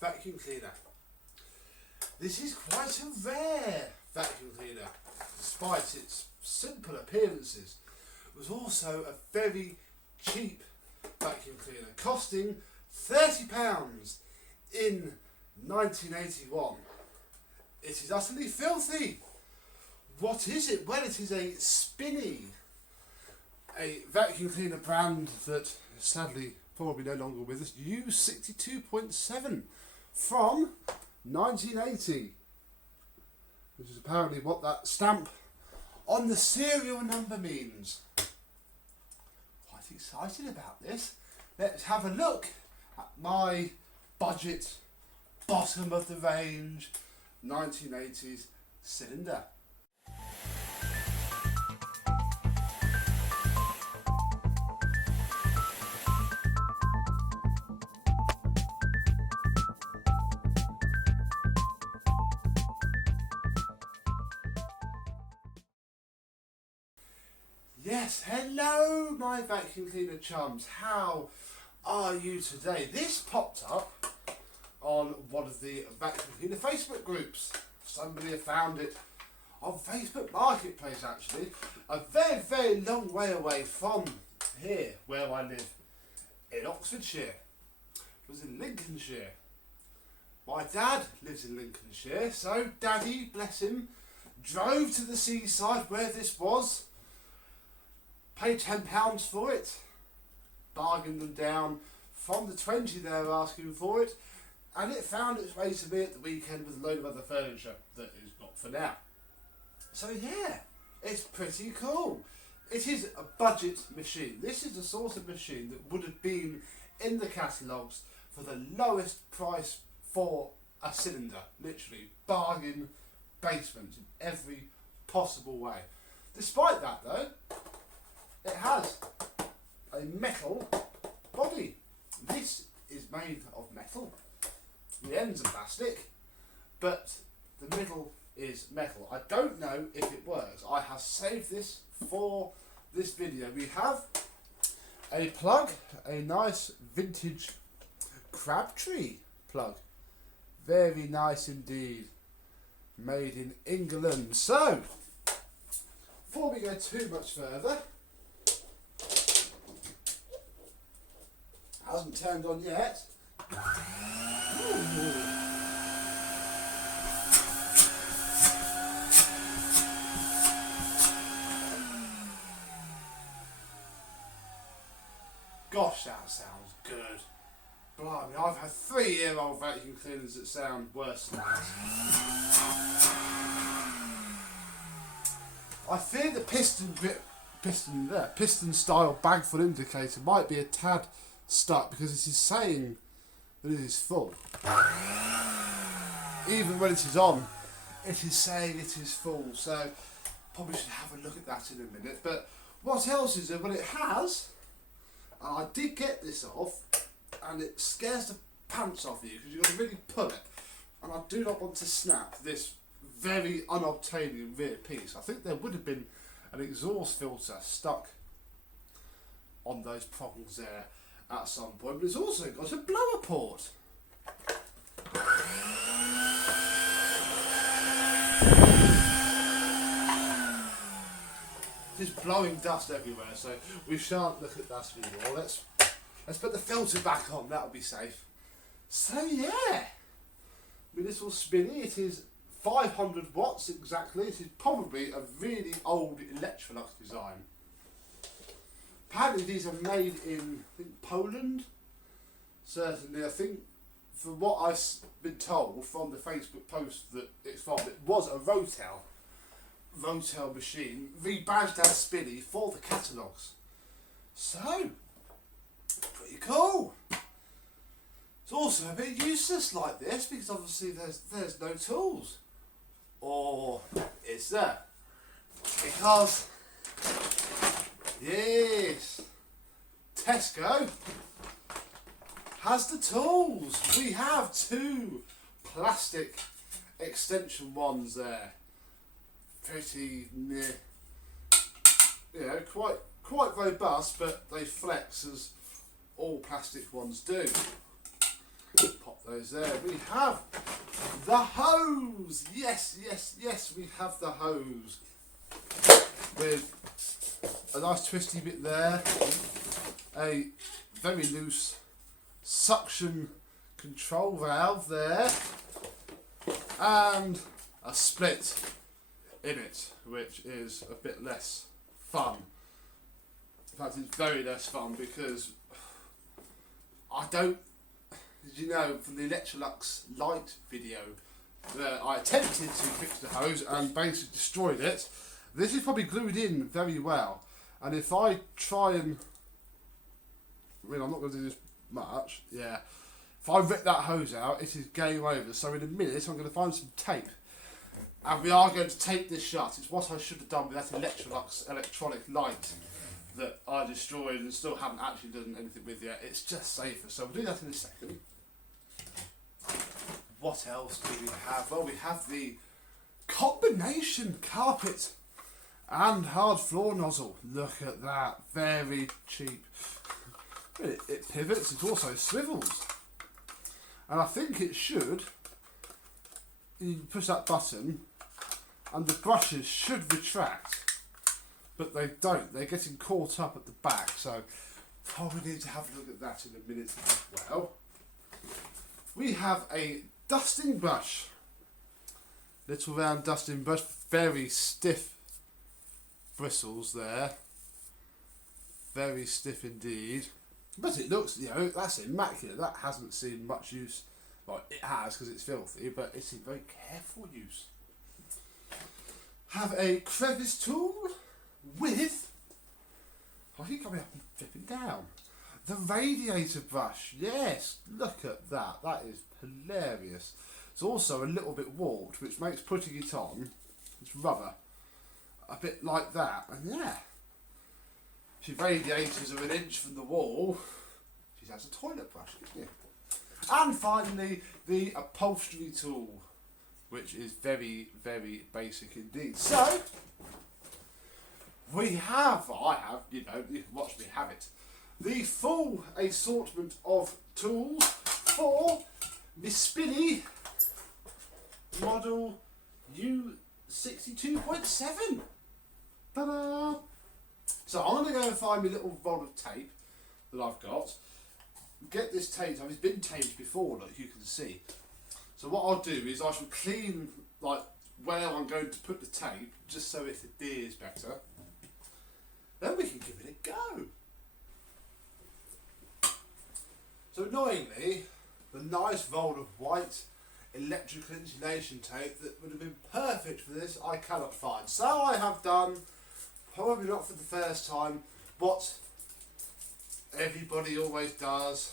vacuum cleaner. This is quite a rare vacuum cleaner, despite its simple appearances. It was also a very cheap vacuum cleaner, costing £30 in 1981. It is utterly filthy. What is it? Well, it is a Spinney, a vacuum cleaner brand that sadly probably no longer with us. U62.7 from 1980, which is apparently what that stamp on the serial number means. Quite excited about this. Let's have a look at my budget, bottom of the range, 1980s cylinder. Yes, hello my vacuum cleaner chums, how are you today? This popped up on one of the vacuum cleaner Facebook groups. Somebody had found it on Facebook Marketplace actually, a very long way away from here where I live in Oxfordshire. It was in Lincolnshire. My dad lives in Lincolnshire, so Daddy, bless him, drove to the seaside where this was. Paid £10 for it, bargained them down from the 20 they were asking for it, and it found its way to me at the weekend with a load of other furniture that is not for now. So yeah, it's pretty cool. It is a budget machine. This is the sort of machine that would have been in the catalogues for the lowest price for a cylinder, literally bargain basement in every possible way. Despite that though, it has a metal body. This is made of metal. The ends are plastic, but the middle is metal. I don't know if it works. I have saved this for this video. We have a plug, a nice vintage Crabtree plug. Very nice indeed. Made in England. So, before we go too much further, hasn't turned on yet. Ooh. Gosh, that sounds good. Blimey, I've had 3-year-old vacuum cleaners that sound worse than that. I fear the piston style bag full indicator might be a tad stuck because it is saying that it is full. Even when it is on, it is saying it is full, so probably should have a look at that in a minute. But what else is it? Well, it has, and I did get this off, and it scares the pants off you because you've got to really pull it, and I do not want to snap this very unobtainium rear piece. I think there would have been an exhaust filter stuck on those prongs there at some point, but it's also got a blower port. It's blowing dust everywhere, so we shan't look at that anymore. Let's put the filter back on, that'll be safe. So yeah, I mean, this will Spinny. It is 500 watts exactly. It is probably a really old Electrolux design. Apparently these are made in, I think, Poland. Certainly, I think, from what I've been told from the Facebook post that it's from, it was a Rotel machine, rebadged as Spinny for the catalogues. So, pretty cool. It's also a bit useless like this because obviously there's no tools. Or is there? Because yes, Tesco has the tools. We have 2 plastic extension ones there. Pretty, you know, quite robust, but they flex as all plastic ones do. Pop those there. We have the hose. Yes, yes, yes, we have the hose. With a nice twisty bit there. A very loose suction control valve there. And a split in it, which is a bit less fun. In fact, it's very less fun because I don't, as you know from the Electrolux light video, that I attempted to fix the hose and basically destroyed it. This is probably glued in very well, and if I try and, I mean, I'm not going to do this much, yeah. If I rip that hose out, it is game over. So in a minute, I'm going to find some tape. And we are going to tape this shut. It's what I should have done with that Electrolux electronic light that I destroyed and still haven't actually done anything with yet. It's just safer. So we'll do that in a second. What else do we have? Well, we have the combination carpet and hard floor nozzle. Look at that. Very cheap. It pivots. It also swivels. And I think it should, you push that button and the brushes should retract, but they don't. They're getting caught up at the back, so probably need to have a look at that in a minute as well. We have a dusting brush, little round dusting brush, very stiff bristles there, very stiff indeed. But it looks, you know, that's immaculate. That hasn't seen much use. Well, it has because it's filthy, but it's in very careful use. Have a crevice tool with, I keep coming up and flipping down. The radiator brush, yes, look at that. That is hilarious. It's also a little bit warped, which makes putting it on, it's rubber, a bit like that. And yeah. If your radiators are an inch from the wall, she has a toilet brush, isn't it? And finally, the upholstery tool, which is very, very basic indeed. So, I have, you know, you can watch me have it, the full assortment of tools for the Spinny model U62.7. Ta-da! So I'm going to go and find my little roll of tape that I've got. Get this taped. It's been taped before, like you can see. So what I'll do is I shall clean like where I'm going to put the tape, just so it adheres better. Then we can give it a go. So annoyingly, the nice roll of white electrical insulation tape that would have been perfect for this, I cannot find. So I have done, probably not for the first time, what everybody always does,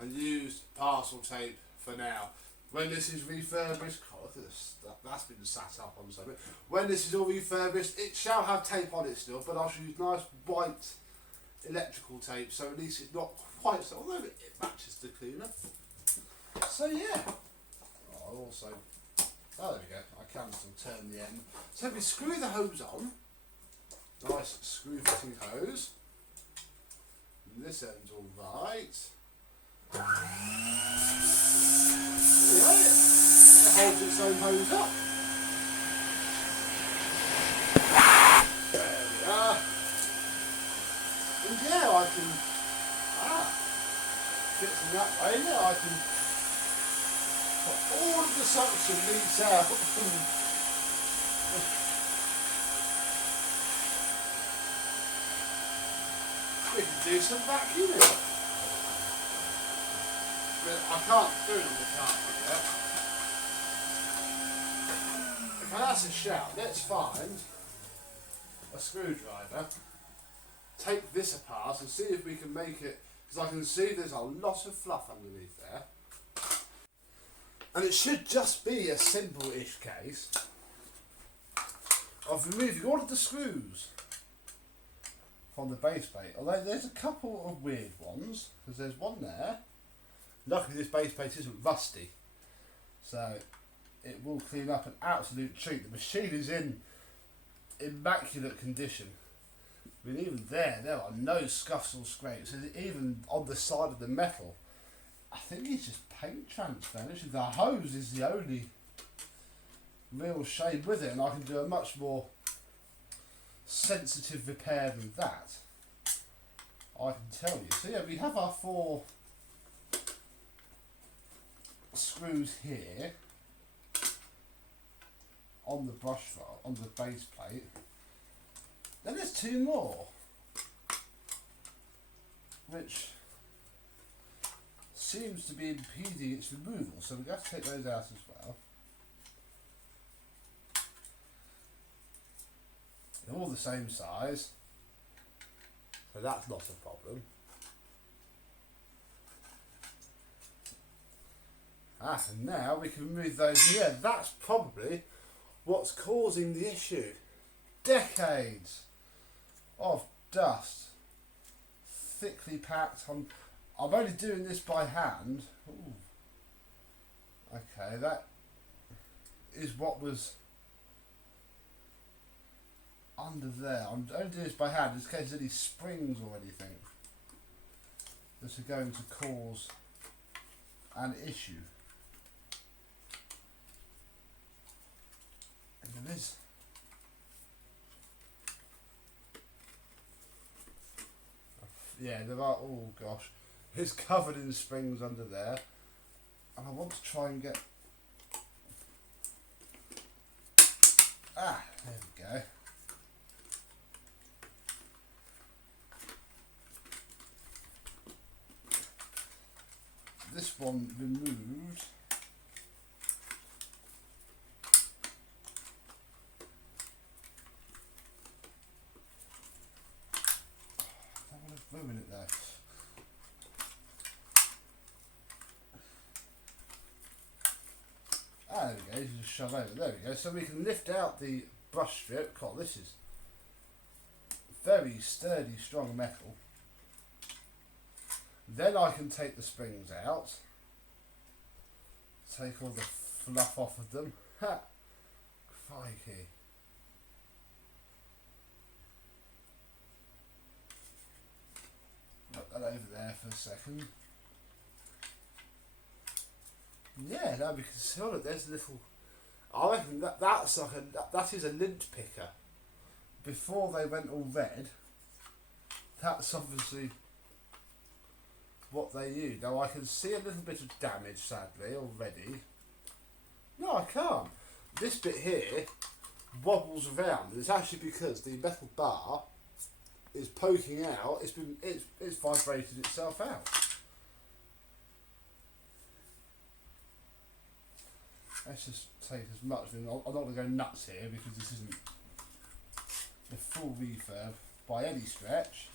and used parcel tape for now. When this is refurbished, God, look at this, that's been sat up on something. When this is all refurbished, it shall have tape on it still, but I shall use nice white electrical tape, so at least it's not quite so, although it matches the cleaner. So yeah, I'll also, oh there we go, I can still turn the end. So we screw the hose on, nice screw fitting hose. And this end's all right. Yeah, it holds its own hose up. There we are. And yeah, I can, fits in that way, yeah, I can put all of the suction leaks out. We can do some vacuuming. But I can't do it on the carpet yet. Okay, that's a shout. Let's find a screwdriver, take this apart and see if we can make it, because I can see there's a lot of fluff underneath there. And it should just be a simple-ish case of removing all of the screws from the base plate, although there's a couple of weird ones, because there's one there. Luckily this base plate isn't rusty, so it will clean up an absolute treat. The machine is in immaculate condition. I mean, even there are no scuffs or scrapes, and even on the side of the metal I think it's just paint transfer. Actually, the hose is the only real shame with it, and I can do a much more sensitive repair than that, I can tell you. So yeah, we have our 4 screws here on the brush file, on the base plate. Then there's 2 more, which seems to be impeding its removal, so we're going to have to take those out as well. They're all the same size, so that's not a problem. And now we can remove those. Yeah, that's probably what's causing the issue. Decades of dust, thickly packed on. I'm only doing this by hand. Ooh. Okay, that is what was under there. I'm only doing this by hand in case there's any springs or anything that are going to cause an issue. And there is. Yeah, there are. Oh gosh. It's covered in springs under there, and I want to try and get. There we go. This one removed. I don't want to ruin it there. There we go, you just shove over. There we go. So we can lift out the brush strip. God, this is very sturdy, strong metal. Then I can take the springs out. Take all the fluff off of them. Ha! Crikey. Put that over there for a second. Yeah, now we can see on it. There's a little. I reckon that's like that is a lint picker. Before they went all red, that's obviously what they used. Now I can see a little bit of damage, sadly, already. No, I can't. This bit here wobbles around. It's actually because the metal bar is poking out. It's vibrated itself out. Let's just take as much. I'm not going to go nuts here because this isn't the full refurb by any stretch.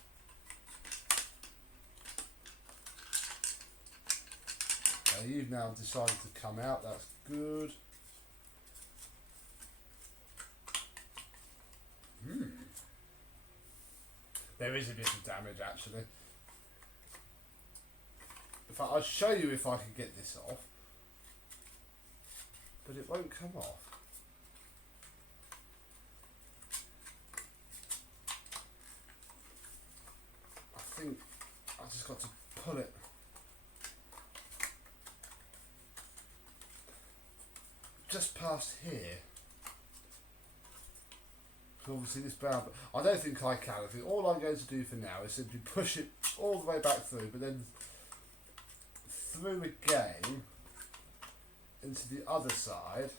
So you've now decided to come out. That's good. There is a bit of damage actually. In fact, I'll show you if I can get this off. But it won't come off. I think I just got to pull it just past here. So obviously this brown, but I don't think I can. I think all I'm going to do for now is simply push it all the way back through, but then through again into the other side,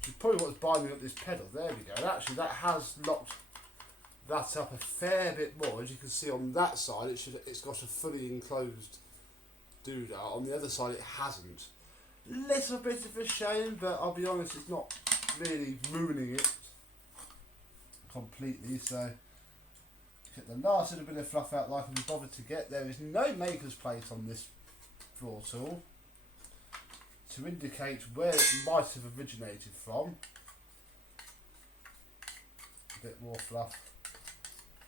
which is probably what's binding up this pedal. There we go. And actually that has locked that up a fair bit more. As you can see on that side, it's got a fully enclosed doodah. On the other side it hasn't. Little bit of a shame, but I'll be honest, it's not really ruining it completely. So get the last little bit of fluff out like I can be bothered to get. There is no maker's plate on this floor tool to indicate where it might have originated from. A bit more fluff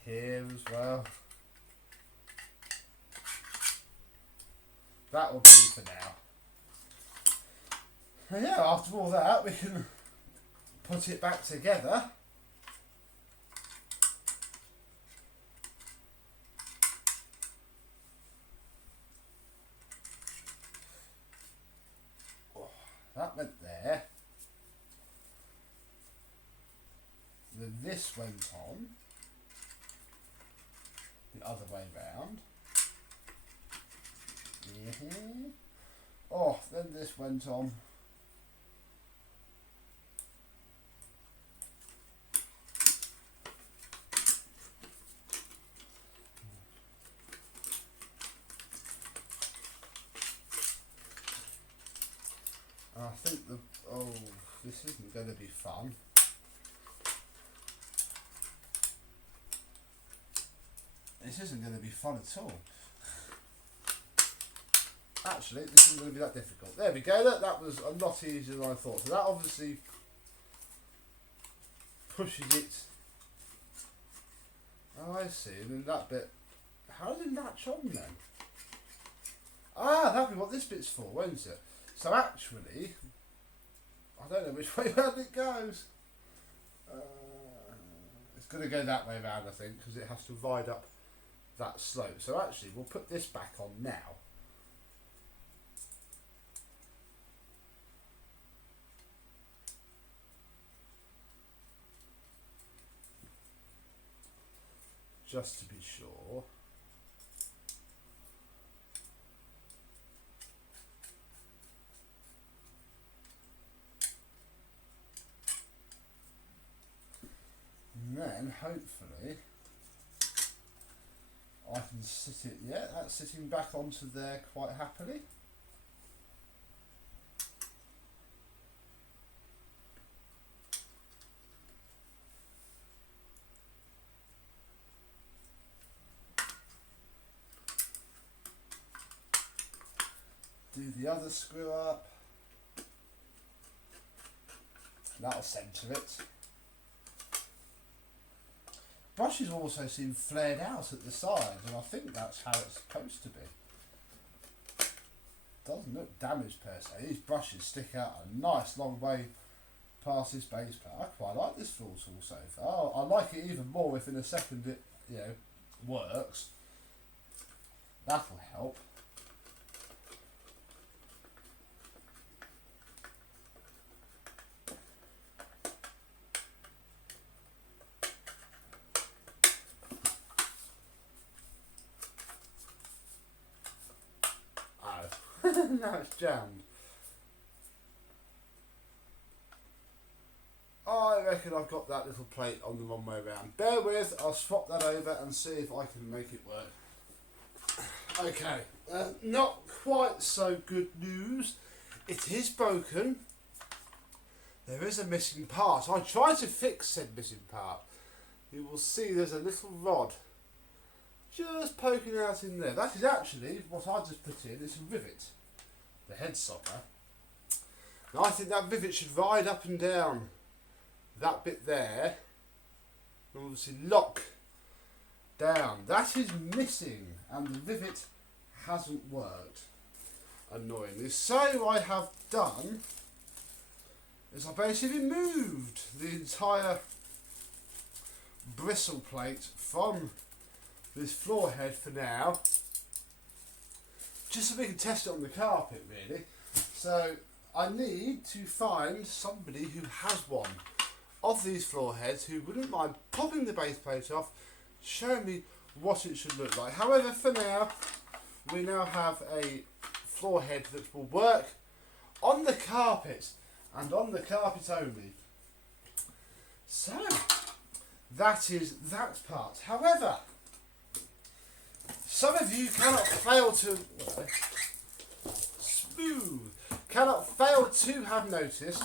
here as well. That will be for now. And yeah, after all that we can put it back together. That went there. Then this went on the other way round. Oh, then this went on. And I think this isn't going to be fun. This isn't going to be fun at all. Actually, this isn't going to be that difficult. There we go. That was a lot easier than I thought. So that obviously pushes it. Oh, I see. And then that bit. How does it latch on then? Ah, that'll be what this bit's for, won't it? So actually, I don't know which way round it goes. It's going to go that way round, I think, because it has to ride up that slope. So actually, we'll put this back on now. Just to be sure. And then hopefully I can sit it, yeah, that's sitting back onto there quite happily. Do the other screw up. That'll centre it. Brushes also seem flared out at the sides, and I think that's how it's supposed to be. Doesn't look damaged per se. These brushes stick out a nice long way past this base plate. I quite like this floor tool so far. I like it even more if in a second it, works. That'll help. Now it's jammed. I reckon I've got that little plate on the wrong way around. Bear with, I'll swap that over and see if I can make it work. Okay, not quite so good news. It is broken. There is a missing part. I tried to fix said missing part. You will see there's a little rod just poking out in there. That is actually what I just put in. It's a rivet. The head stopper. Now I think that rivet should ride up and down that bit there and obviously lock down. That is missing and the rivet hasn't worked, annoyingly. So what I have done is I basically moved the entire bristle plate from this floor head for now, just so we can test it on the carpet really. So I need to find somebody who has one of these floor heads who wouldn't mind popping the base plate off, showing me what it should look like. However, for now, we now have a floor head that will work on the carpet and on the carpet only. So that is that part. However, some of you cannot fail to have noticed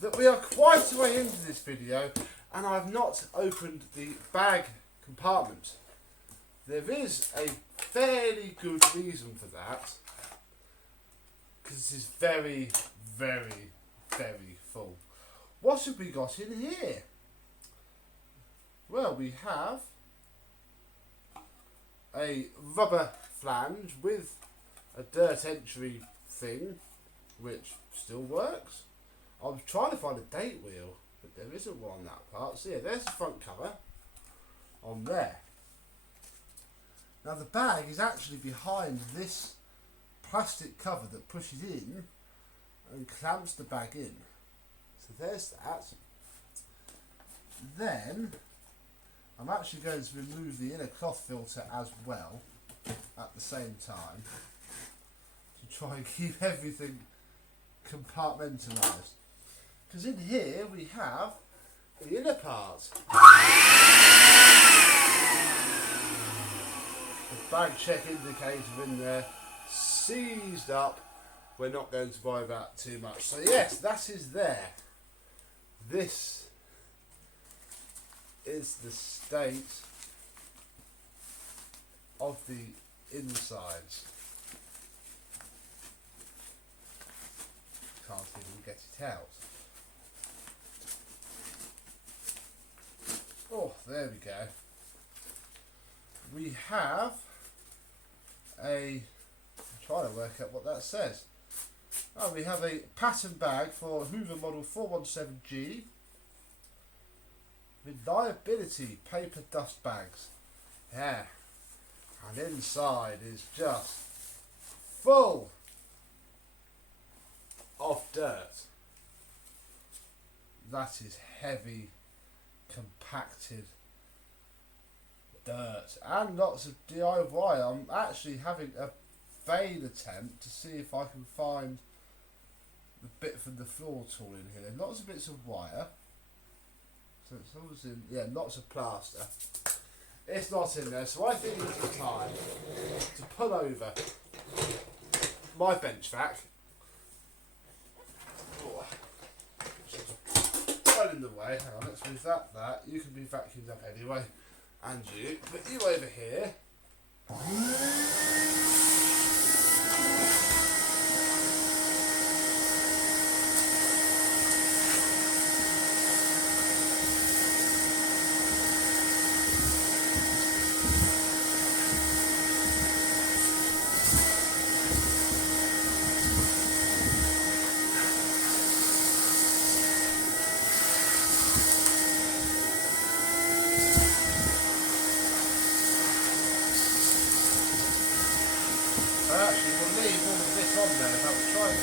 that we are quite a way into this video and I've not opened the bag compartment. There is a fairly good reason for that, because this is very, very, very full. What have we got in here? Well, we have a rubber flange with a dirt entry thing, which still works. I was trying to find a date wheel, but there isn't one on that part. So yeah, there's the front cover on there. Now the bag is actually behind this plastic cover that pushes in and clamps the bag in. So there's that. Then I'm actually going to remove the inner cloth filter as well at the same time to try and keep everything compartmentalised. Because in here we have the inner part. The bag check indicator in there, seized up. We're not going to worry about too much. So yes, that is there. This is the state of the insides. Can't even get it out. Oh, there we go. We have I'm trying to work out what that says. Oh, we have a pattern bag for Hoover model 417G. Reliability paper dust bags. Yeah. And inside is just full of dirt. That is heavy, compacted dirt. And lots of DIY. I'm actually having a vain attempt to see if I can find the bit from the floor tool in here. Lots of bits of wire. So it's always in, yeah, lots of plaster. It's not in there, so I think it's time to pull over my bench vac. Right in the way. Hang on, let's move that. You can be vacuumed up anyway. And you. Put you over here. Actually, we'll leave all of this on there. I'll try and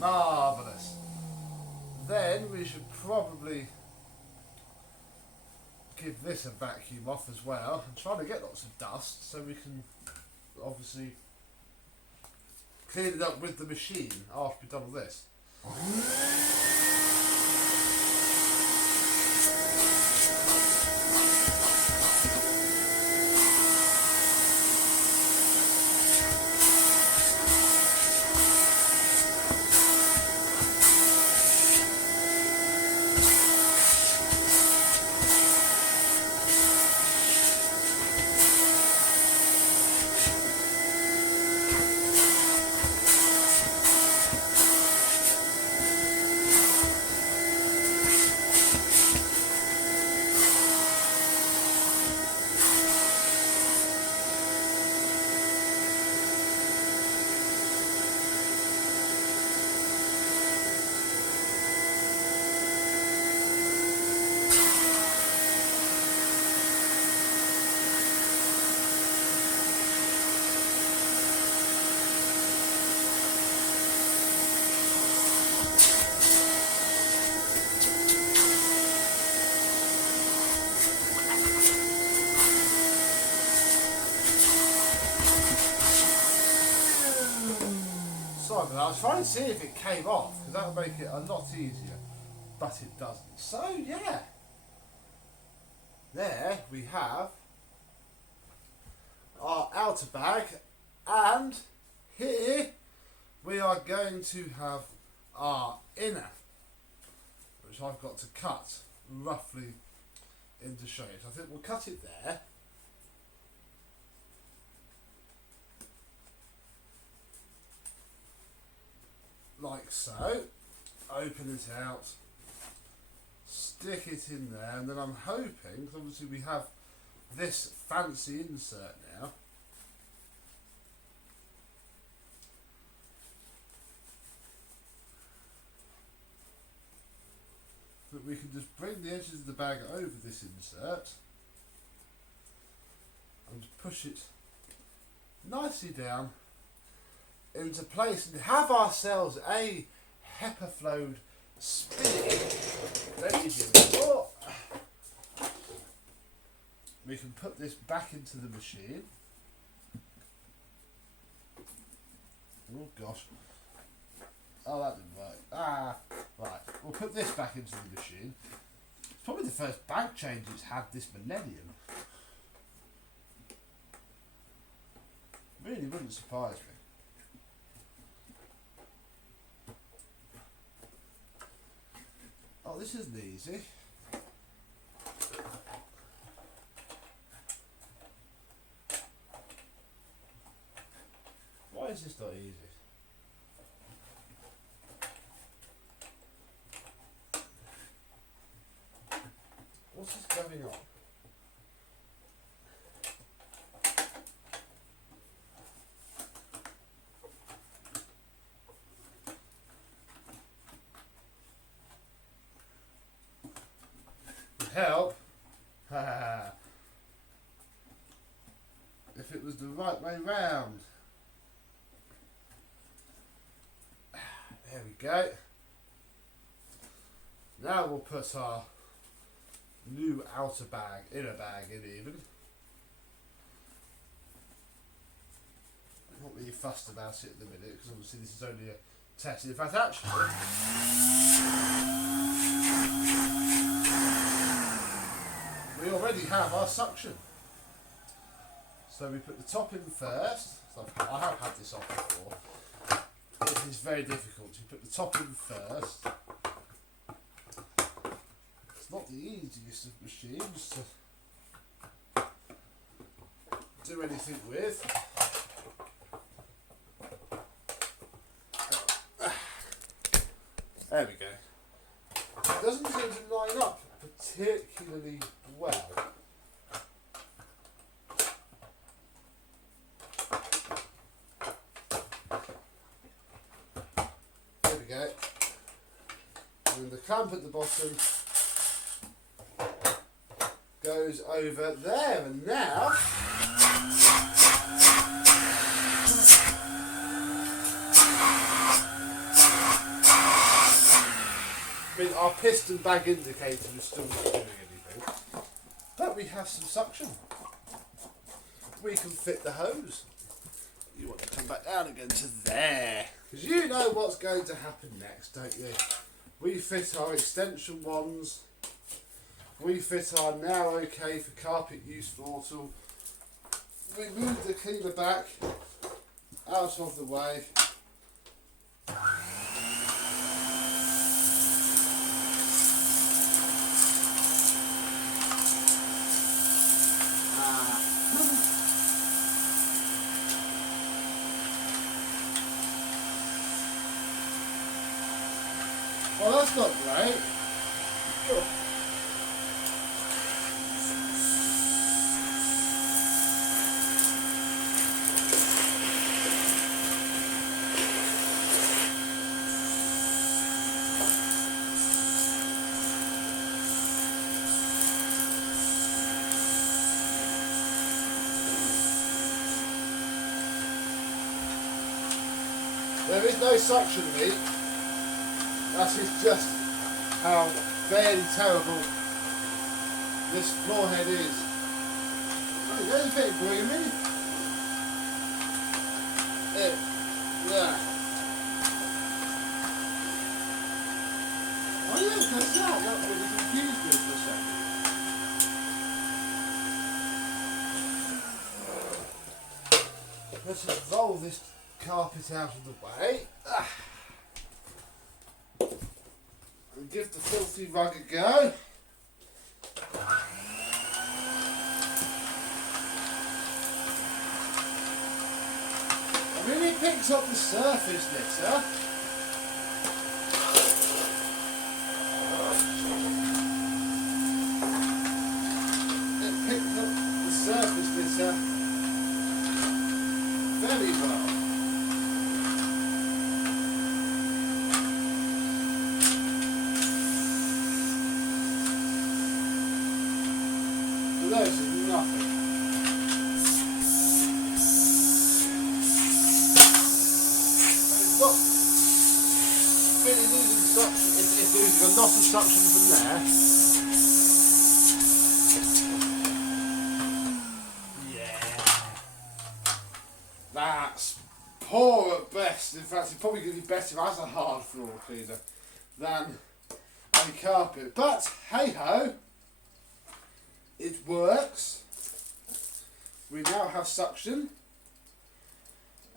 marvellous. Then we should probably give this a vacuum off as well. I'm trying to get lots of dust so we can obviously clean it up with the machine after we've done all this. Sorry, but I was trying to see if it came off because that would make it a lot easier, but it doesn't. So yeah, there we have our outer bag, and here we are going to have our inner, which I've got to cut roughly into shape. I think we'll cut it there. so. Open it out, stick it in there, and then I'm hoping, because obviously we have this fancy insert now, that we can just bring the edges of the bag over this insert and push it nicely down into place and have ourselves a pepper flowed Spinny. Ready to go. We can put this back into the machine. Oh gosh. Oh, that didn't work. Right. We'll put this back into the machine. It's probably the first bag change it's had this millennium. Really wouldn't surprise me. Oh, this isn't easy. Why is this not easy? What's this going on? Help if it was the right way round. There we go. Now we'll put our new outer bag, inner bag in even. I'm not really fussed about it at the minute because obviously this is only a test. In fact, actually, we already have our suction. So we put the top in first. So I have had this off before. It is very difficult. You put the top in first. It's not the easiest of machines to do anything with. There we go. It doesn't seem to line up particularly well. There we go. And the clamp at the bottom goes over there, and now our piston bag indicator is still not doing anything, but we have some suction. We can fit the hose. You want to come back down again to there, because you know what's going to happen next, don't you? We fit our extension ones. We fit our now okay for carpet use throttle. We move the cleaner back out of the way. Well, that's not great. There is no suction leak. That is just how fairly terrible this floor head is. Oh, there's a bit of grooming. Yeah. Oh yeah, that's that. That really confused me for a second. Let's just roll this carpet out of the way. And give the filthy rug a go. I really picked up the surface litter. pretty well. But there's nothing. It's not Spinny losing suction. It's losing a lot of suction from there. That's poor at best. In fact, it's probably going to be better as a hard floor cleaner than a carpet. But hey ho, it works. We now have suction,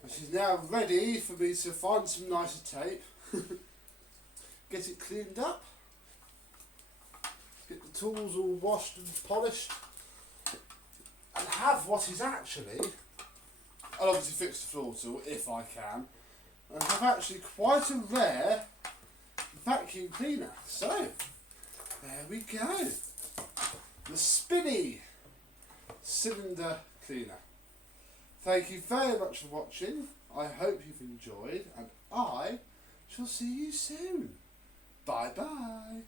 which is now ready for me to find some nicer tape, get it cleaned up, get the tools all washed and polished, and have what is actually, I'll obviously fix the floor tool if I can, and have actually quite a rare vacuum cleaner. So, there we go. The Spinny cylinder cleaner. Thank you very much for watching. I hope you've enjoyed, and I shall see you soon. Bye bye.